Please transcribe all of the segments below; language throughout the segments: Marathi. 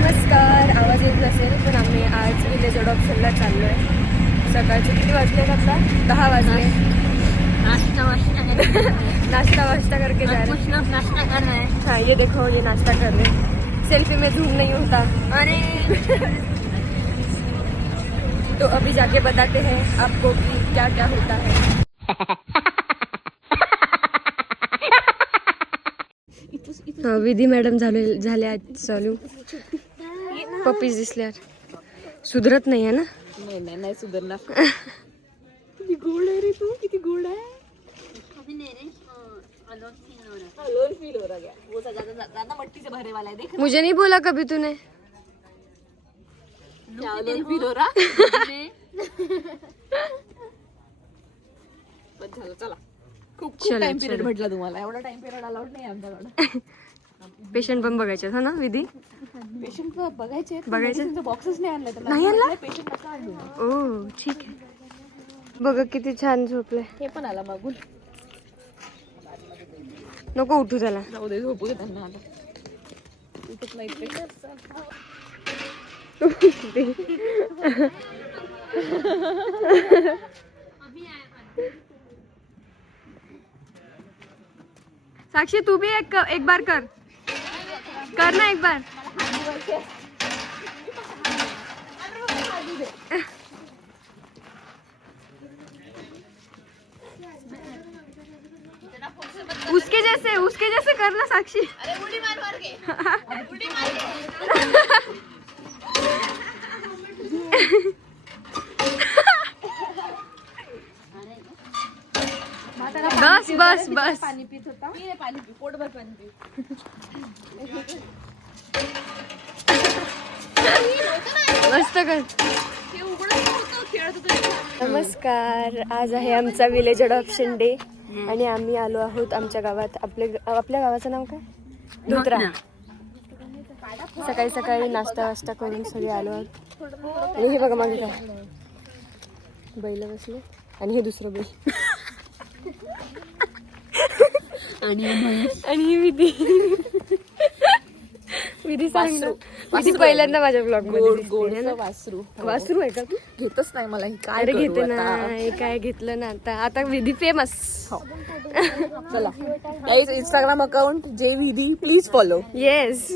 नमस्कार. आवाज येत नसेल पण आम्ही आज विलेज अडॉप्शनला चाललो आहे. सकाळचे किती वाजले आता? 10 वाजले. नाश्ता वाश्ता करके जा रहे हैं. नाश्ता कर रहे हैं. हाँ ये देखो ये नाश्ता कर रहे हैं. सेल्फी में झूम नहीं होता. अरे तो अभी जाके बताते हैं आपको कि क्या क्या होता है. विधी मॅडम झाले आज चालू. पप्पीज दिसल्यावर सुधरत नाही आहे ना. नाही सुधरणार. किती गोड आहे रे तू, किती गोड आहे. अलोन फील हो रहा है. वो ज्यादा मट्टी से भरे वाला है. देख मुझे नहीं बोला कभी तूने. क्या अलोन फील हो रहा. बस झालं चला. खूप टाइम पिरियड म्हटलं तुम्हाला. एवढा टाइम पिरियड अलाउड नाही आमच्याकडे. पेशंट पण बघायचे हा ना विधी. पेशंट बघायचे बॉक्सेस नाही आणले. नाही आणला. पेशंट नका आणू. ओ ठीक आहे. बघा किती छान झोपले. हे पण आला मागून. नको उठू त्याला. जाऊ दे झोपू दे त्यांना आता. उठत नाही ते. साक्षी तू भी एक बार कर ना एक बार. उसके जैसे कर ना साक्षी. अरे उडी मार के. उडी मार के. बस पाणी पित होता. मी पाणी पी. पोटभर पाणी पी. मस्त कर. हे उघडत होतं, खेळत होतं. नमस्कार. आज आहे आमचा विलेज अडॉप्शन डे आणि आम्ही आलो आहोत आमच्या गावात. आपल्या गावाचं नाव काय? धोत्रा. सकाळी सकाळी नाश्ता वाश्ता करून सगळे आलो आहोत. आणि हे बघा मागे काय बैल बसले आणि हे दुसरं बैल आणि विधी सांग. विधी पहिल्यांदा माझ्या ब्लॉग मध्ये वासरू आहे का तू? घेतच नाही मला. काय रे घेते ना. हे काय घेतलं ना आता विधी फेमस. चला गाईज, इंस्टाग्राम अकाउंट जे विधी प्लीज फॉलो. येस.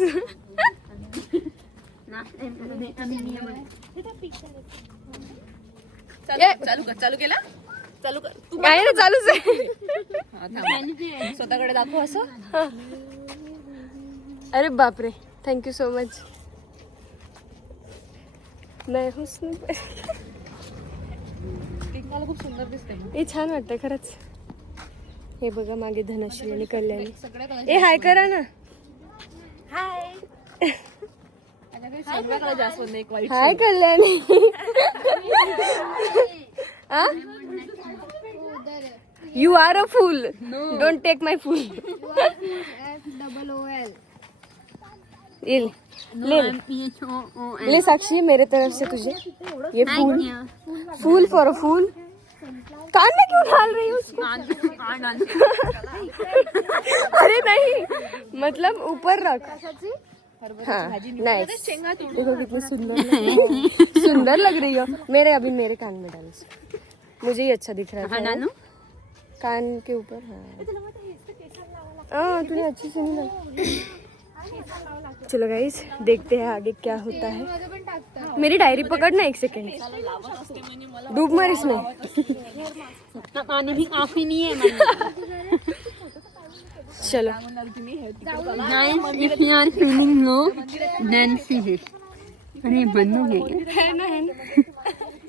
चालू केला. चालू कर. तू काय ना चालूच आहे. स्वतःकडे दाखव असं. अरे बापरे. Thank you so much. नाही मला खूप सुंदर दिसते. हे छान वाटतं खरंच. हे बघा मागे धनश्री आणि कल्याणी. ए हाय करा ना. हाय. जास्वंद एक वाईट. Hi Kalyani. You are a fool. Don't take my fool. ले साक्षी मेरे तरफ से तुझे ये फूल फॉर अ फूल. कान में क्यों डाल रही है उसको? अरे नहीं मतलब ऊपर रख. हाँ नाइस. देखो कितनी सुंदर लग रही हो. मेरे कान में डाल. मुझे ही अच्छा दिख रहा है कान के ऊपर. हाँ तूने अच्छी से नहीं लगा. चलो गाइस देखते हैं आगे क्या होता है. मेरी डायरी पकड़ ना एक सेकेंड. डूब मर इसमें. पानी भी काफी नहीं है. चलो if you are feeling low then see it. अरे बंद हो गया है ना.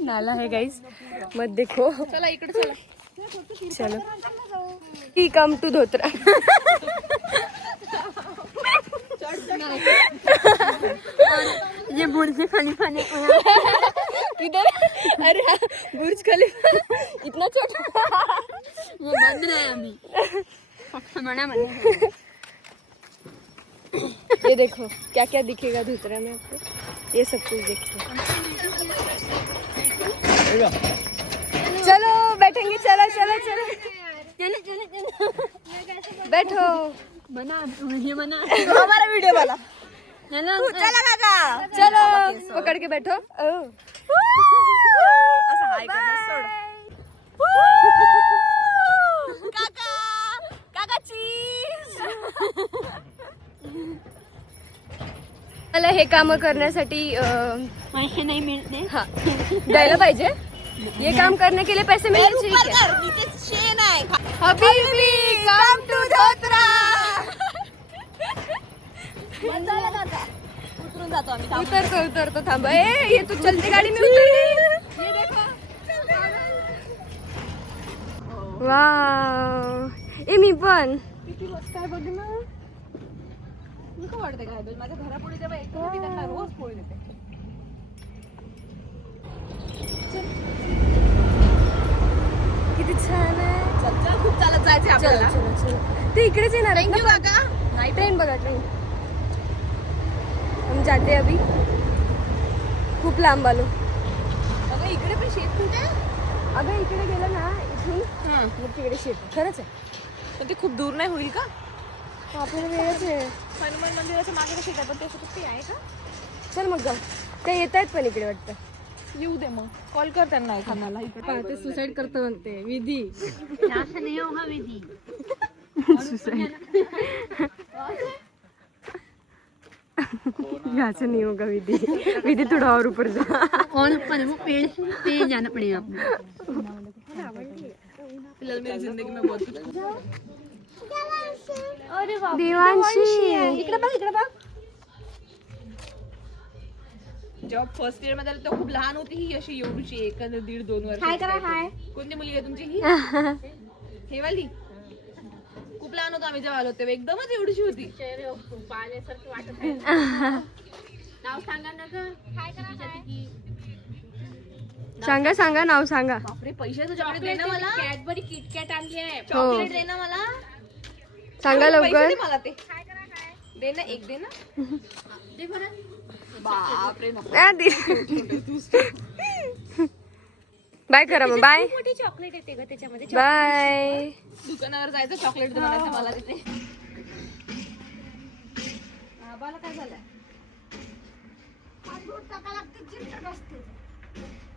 नाला है गाइस मत देखो. चला इकडे चला. चलो ही कम टू धोत्रा. ये बुर्ज खलीफा ने किधर? अरे हाँ, बुर्ज खलीफा इतना छोटा. वो बंद है अभी. बना ये देखो क्या क्या दिखेगा धोत्रा में आपको. ये सब कुछ देखिए. चलो बैठेंगे. चलो चलो चलो बैठो. बना वीडियो बना. हमारा वीडियो वाला. चला काका चलो पकड़ के बैठो असं हाय करणं सोड. काका चीज. मला हे काम करण्यासाठी पैसे नहीं मिलते. हा द्यायला पाहिजे. ये काम करने के लिए पैसे मिलने चाहिए क्या? नीचे शेण आहे. हबीबी कम टू धोत्रा. उतरून जातो आम्ही. उतरतो थांबा. ए ये तू चलती गाडी में उतरली. ये देखो. वाव. ए मी पण. किती मस्त आहे बघ ना. नको वाटते काय बघ. माझ्या घरापुढे जेव्हा येतो मी त्यांना रोज पोळी देते. किती छान आहे. चल खूप चालत जायचे आपल्याला. चलो ते इकडेच येणार आहे ना काका. नाही ट्रेन बघा ट्रेन. हम जाते अभी. खूप लांब आलो. अगं इकडे पण शेत खूप आहे. अगं इकडे गेलं ना इथून मग तिकडे शेत खरंच आहे. पण ते खूप दूर नाही होईल का? आपल्याला वेळच आहे. हनुमान मंदिराच्या मागे शेत आहे पण ते कुठे आहे का? चल मग जाऊ. ते येत आहेत पण इकडे वाटतं. येऊ दे मग. कॉल कर त्यांना एखाद्याला. ते सुसाईड करतो म्हणते विधी. ऐसा नहीं होगा विधि. यहाँ से नहीं होगा विधि. विधि थोड़ा और ऊपर जा. और ऊपर वो पेड़ पे जाना पड़ेगा आपको. फिलहाल मेरी जिंदगी में बहुत कुछ. देवांशी इकडे बघ. जेव्हा फर्स्ट इयर मध्ये आलो तेव्हा खूप लहान होती ही. अशी एवढीची 1-1.5-2 वर्ष. काय करा हाय. कोणती मुलगी आहे तुमची ही? हे वाली. खूप लहान होतो आम्ही जेव्हा आलो तेव्हा. एकदमच एवढीशी होती. सांगा नाव सांगा. बापरे पैशाचं चॉकलेट दे ना मला. कॅडबरी किटकॅट आणली आहे. चॉकलेट दे ना मला. सांगा पैसे लवकर. दे मला ते. दे ना एक दे ना. बापरे बाय करा मग. बाय मोठी चॉकलेट येते ग त्याच्यामध्ये. बाय. दुकानावर जायचं चॉकलेट दे म्हणायचं मला तिथे. आबाला काय झालंय?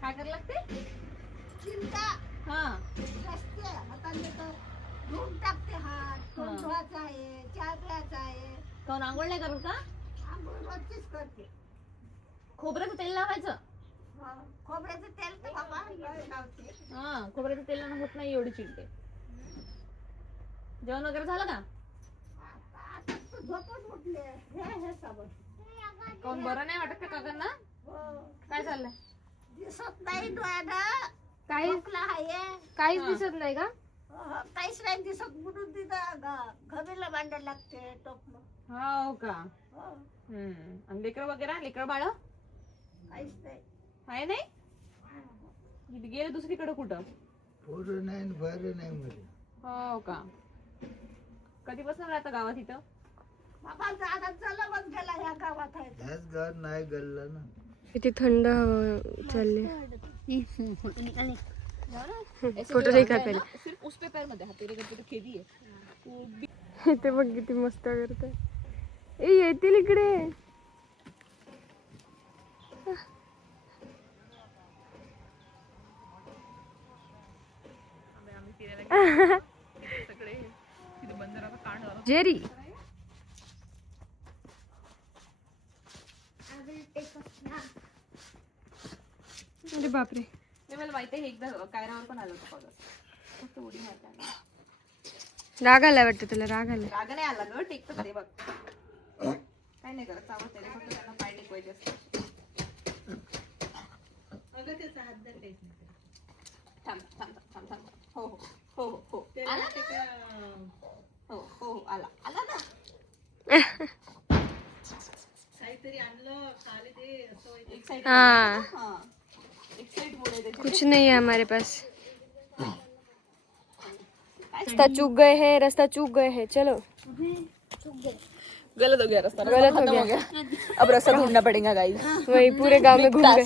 काय करायला लागते? हा कोण आंघोळ नाही करत का? खोबऱ्याचं तेल लावायचं. खोबऱ्याचं तेल तर बाबा लावते. हा खोबऱ्याचं तेल लावून होत नाही एवढी चिडते. जेवण वगैरे झालं का? झोपून उठले. हे सबन कोण बरं नाही वाटत का काकांना? काय चाललंय? दिसत नाही डोळ्यानं. काही खोकला आहे. काहीच दिसत नाही का? काहीच नाही दिसत म्हणून तिथं घमेला भांडायला लागते टोपलं. हो का? आणि लेकर वगैरे लेकर बाळ काहीच नाही. आहे नाही? गेले दुसरीकडे कुठं? पोरं नाही बरं नाही मध्ये. हो का? कधीपासून राहता गावात इथं? बाबा जागा चला मग गेला ह्या गावात आहे. ह्याच गावात नाही गल्ला ना. किती थंड हवा चालली. फोटो नाही का पहिले. सिर्फ उस पे पैर मध्ये हात तेरे करते तो खेदी आहे. ते बघ किती मस्त करते. ए येतील इकडे. जेरी अरे बापरे. मला माहिती आहे एकदा कायरावर पण आलं होतं बघा. फक्त उडी मारताना. राग आलाय वाटतं त्याला. राग आलाय. राग नाही आला ग. टेकतं ते बघ. काय नाही करत चावत त्याने फक्त त्यांना पाय टेकवायचे असते. थांब. हो आला हो आला ना. काहीतरी आणलं खाली ते एक साइड. हाँ एक साइड बोले कुछ नहीं है हमारे पास. रास्ता चूक गए हैं. चलो. गलत हो गया रास्ता. गलत हो खत्म गया. अब रास्ता ढूंढना पड़ेगा गाइस. वही पूरे गांव में घूम गए.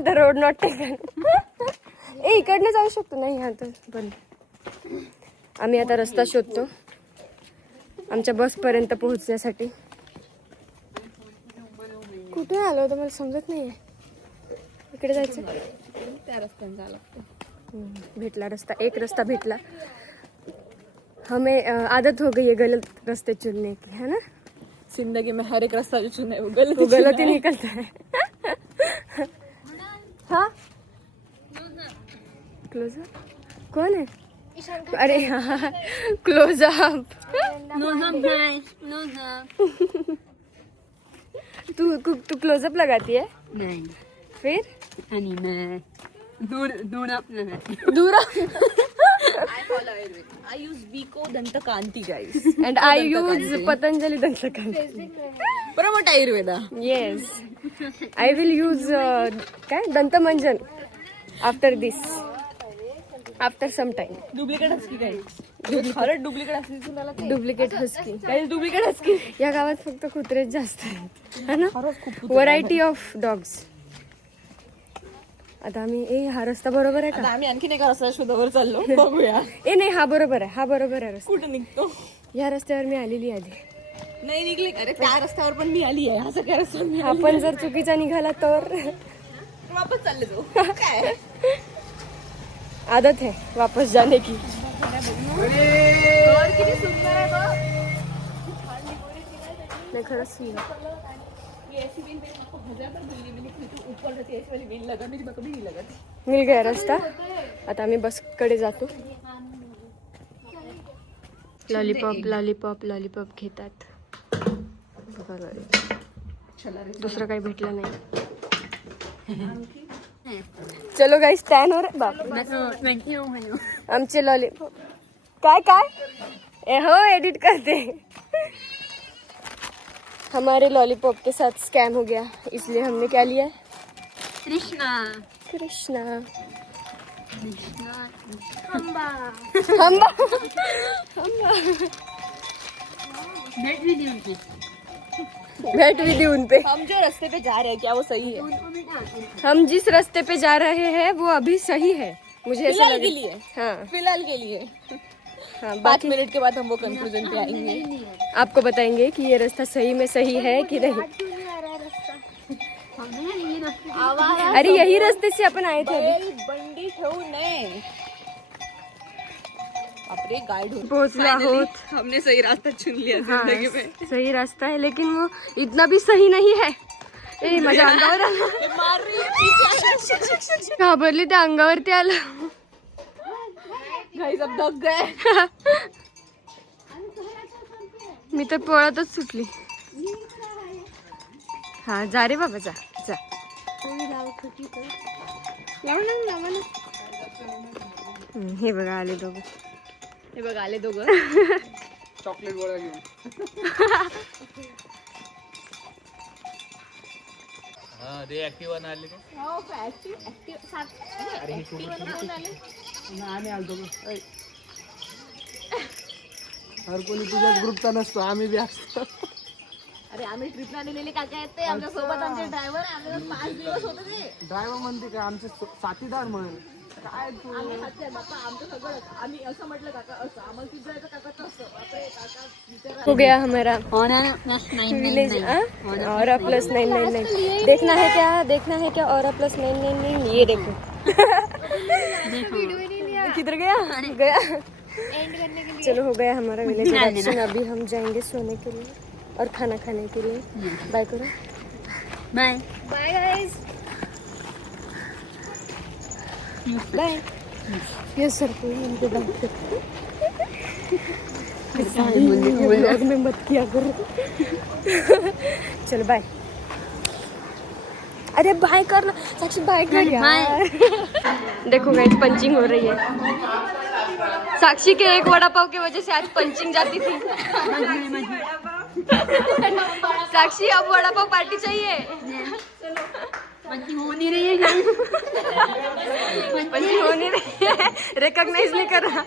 The road not taken. ए इकडनं जाऊ शकतो. नाही ह्या तर बंद. आम्ही आता रस्ता शोधतो. आमच्या बसपर्यंत पोहोचण्यासाठी. कुठे आलो होतं मला समजत नाहीये. इकडे जायचं. त्या रस्त्याने जावं लागतं. भेटला रस्ता, एक रस्ता भेटला. हमें आदत हो गई है गलत रास्ते चुनने की, है ना. जिंदगी में हर एक रास्ता जो चुना है वो गलत ही निकलता है. हाँ क्लोजअप कौन है? अरे हाँ क्लोजअप. तू क्लोजअप लगाती है नहीं फिर? अनि मैं दूर अपना दूर. I follow Ayurveda. I use Vico Dantakanti guys. And I use Patanjali Dantakanti. Promote Ayurveda. Yes. I will use काय दंतमंजन after this. After some time. Duplicate husky काय? खरंच डुप्लिकेट हस्की तुम्हाला ते? Duplicate husky. काही डुप्लिकेट हस्की. या गावात फक्त कुत्रेच जास्त आहेत, है ना. Variety of dogs. आता आम्ही हा रस्ता बरोबर आहे आता का? आम्ही आणखीन एका रस्त्याच्या शोधावर चाललो. बघूया नाही हा बरोबर आहे, हा बरोबर आहे रस्ता. कुठे निघतो. या रस्त्यावर मी आलेली आधी. नाही निघले. अरे त्या रस्त्यावर पण मी आली आहे. असं काय रस्ता मी आपण जर चुकीचा निघाला तर वापस चालले जाऊ. काय आदत है वापस जाने की. घर किती सुंदर आहे बघ. नाही खरंच सुंदर. ये ऐसी बिल मेरे को 1000 पर बिल्ली में लिखी थी ऊपर रहती है ऐसी वाली बिल लगा मेरी कभी नहीं लगा थी. मिल गया रस्ता. आता आम्ही बसकडे जातो. लॉलीपॉप लॉलीपॉप लॉलीपॉप घेतात. दुसरं काही भेटलं नाही. चलो गाइस स्टॅन हो रे बाप. आमचे लॉलीपॉप काय काय हो एडिट करते. हमारे लॉलीपॉप के साथ स्कैम हो गया, इसलिए हमने क्या लिया है? कृष्णा कृष्णा. हम्बा हम्बा. भेट भी दी उनकी. भेंट भी दी उन पे. हम जो रास्ते पे जा रहे हैं क्या वो सही है? हम जिस रास्ते पे जा रहे हैं वो अभी सही है, मुझे ऐसा फिलहाल लगे. के लिए. हाँ फिलहाल के लिए हाँ 5 बाकी मिनट के बाद हम वो कंक्लूजन पे आएंगे. आपको बताएंगे कि ये रास्ता सही में सही है कि नहीं. अरे यही रास्ते से अपन आए थे अभी. बंडी ठेवू नये. अपने गाइड हो. पोहोचला आहोत. हमने सही रास्ता चुन लिया जिंदगी में. हाँ, सही रास्ता है लेकिन वो इतना भी सही नहीं है. ए माझ्या अंगावर आलं. ये मार रही है. घाबरली त्या अंगावरती आलं. गाइस अब दब गए. मी तर पळतच सुटली. हा जा रे बाबा जा जा. हे बघा आले दोघं. हे बघ आले दोघं. चॉकलेट गोळा घेऊन. हा रे ऍक्टिव्ह आले का? आम्ही आलतो हर कोणी तुझ्याच ग्रुपचा नसतो, आम्ही बी असतो. अरे आम्ही ट्रिपला आलेले काका आहेत ते आमच्या सोबत. आमचे ड्रायव्हर आम्ही 5 दिवस होते ते. ड्रायव्हर म्हणते का आमचे साथीदार म्हणून काय तू. आम्ही हातचे बाप्पा आमचं सगळं. आम्ही असं म्हटलं काका असं आम्हाला तिथं जायचं काका तसं. बापरे काका विचारा. हो गया हमारा ऑनर प्लस 9 विलेज. और प्लस 999 देखना है क्या? देखना है क्या? और प्लस 999 ये देखो. किधर गया गया. चलो हो गया हमारा विलेज एक्शन. अभी हम जाएंगे सोने के लिए और खाना खाने के लिए. बाय करो. Bye bye guys. Bye. Yes sir को इनके बात व्लॉग में मत किया करो. चलो बाय. अरे बाय कर ना साक्षी. बाय कर यार. देखो गाइस पंचिंग हो रही है. साक्षी के एक वड़ा पाव की वजह से आज पंचिंग जाती थी. साक्षी अब वड़ा पाव पार्टी चाहिए. पंचिंग हो नहीं रही है. पंचिंग हो नहीं रही है. रिकॉग्नाइज नहीं कर रहा.